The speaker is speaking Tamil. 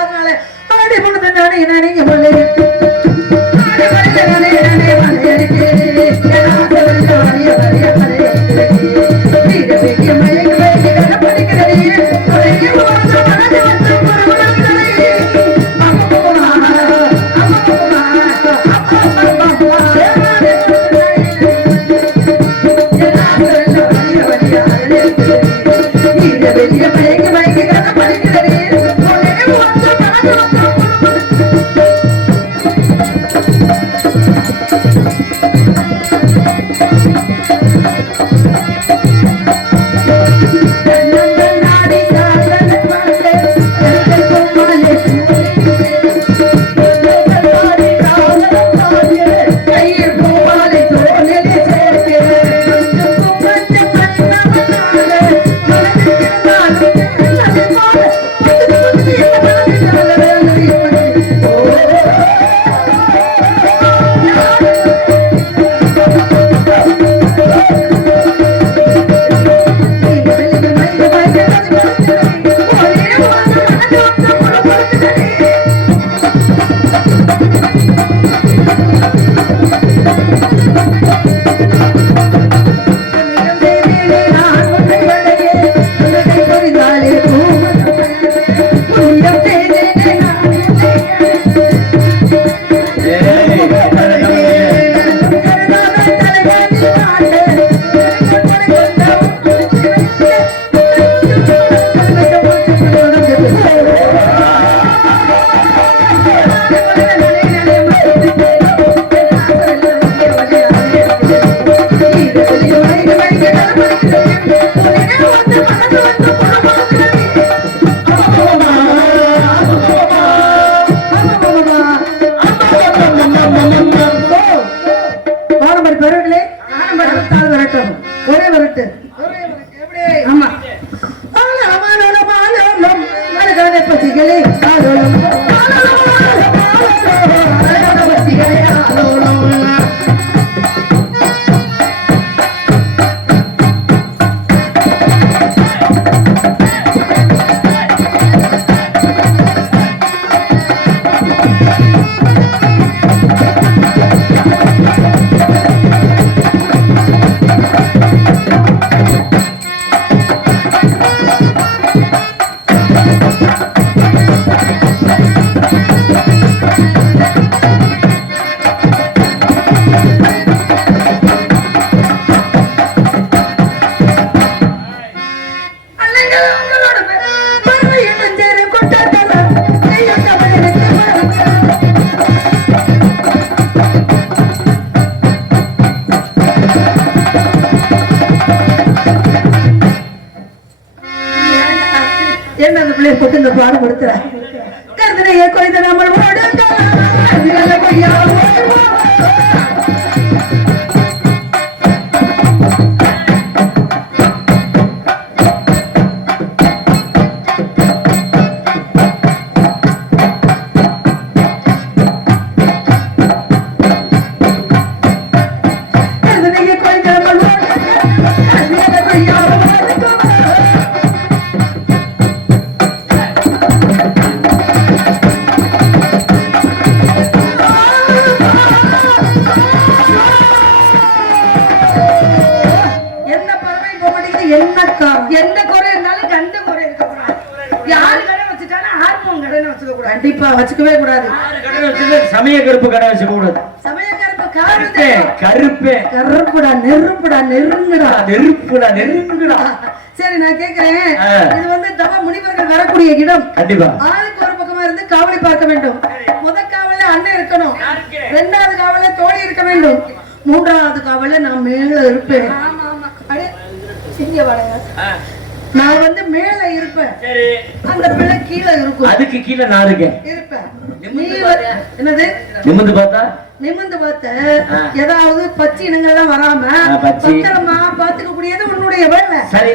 அதனால ஆடி பொழுது நானே நானே போலே ஆடி பொழுது நானே நானே மலையடிக்கே வரிய வரிய மலையடிக்கே வீர வீர மலைக்கு வைக்க படிக்கிறே ஒரே ஒரு மனது வந்து புறப்படுகிறே வெளிய மயங்கி மயங்கி கதை படிக்கிறே ஒரே ஒரு மனது வந்து பாடுபடுத்துற கருதனையை கொய்த நம்ம கண்டிப்பா வச்சுக்கவே கூடாது. சமய கருப்பு கடை வச்சுக்க கூடாது. சமய கருப்பு கருப்புடா நெருப்புடா நெருங்குடா நெருப்புடா நெருங்குடா. சரி நான் கேக்குறேன், இது வந்து தவ முனிவர்கள் வரக்கூடிய இடம். கண்டிப்பா ஆளுக்கு ஒரு பக்கமா இருந்து காவலை பார்க்க வேண்டும். முதல் காவல அண்ணன் இருக்கணும், இரண்டாவது காவல தோழி இருக்க வேண்டும், மூன்றாவது காவல நான் மேல இருப்பேன். நான் வந்து மேல இருப்பேன், அந்த பிள்ளை கீழே இருக்கும். அதுக்கு கீழே நான் இருக்கேன் இருப்பேன். என்னது நிமிந்து பார்த்தா நிமிந்து பார்த்த ஏதாவது பச்சை இனங்கள்லாம் வராம பத்திரமா பாத்துக்க கூடியது உன்னுடைய வேலை. சரி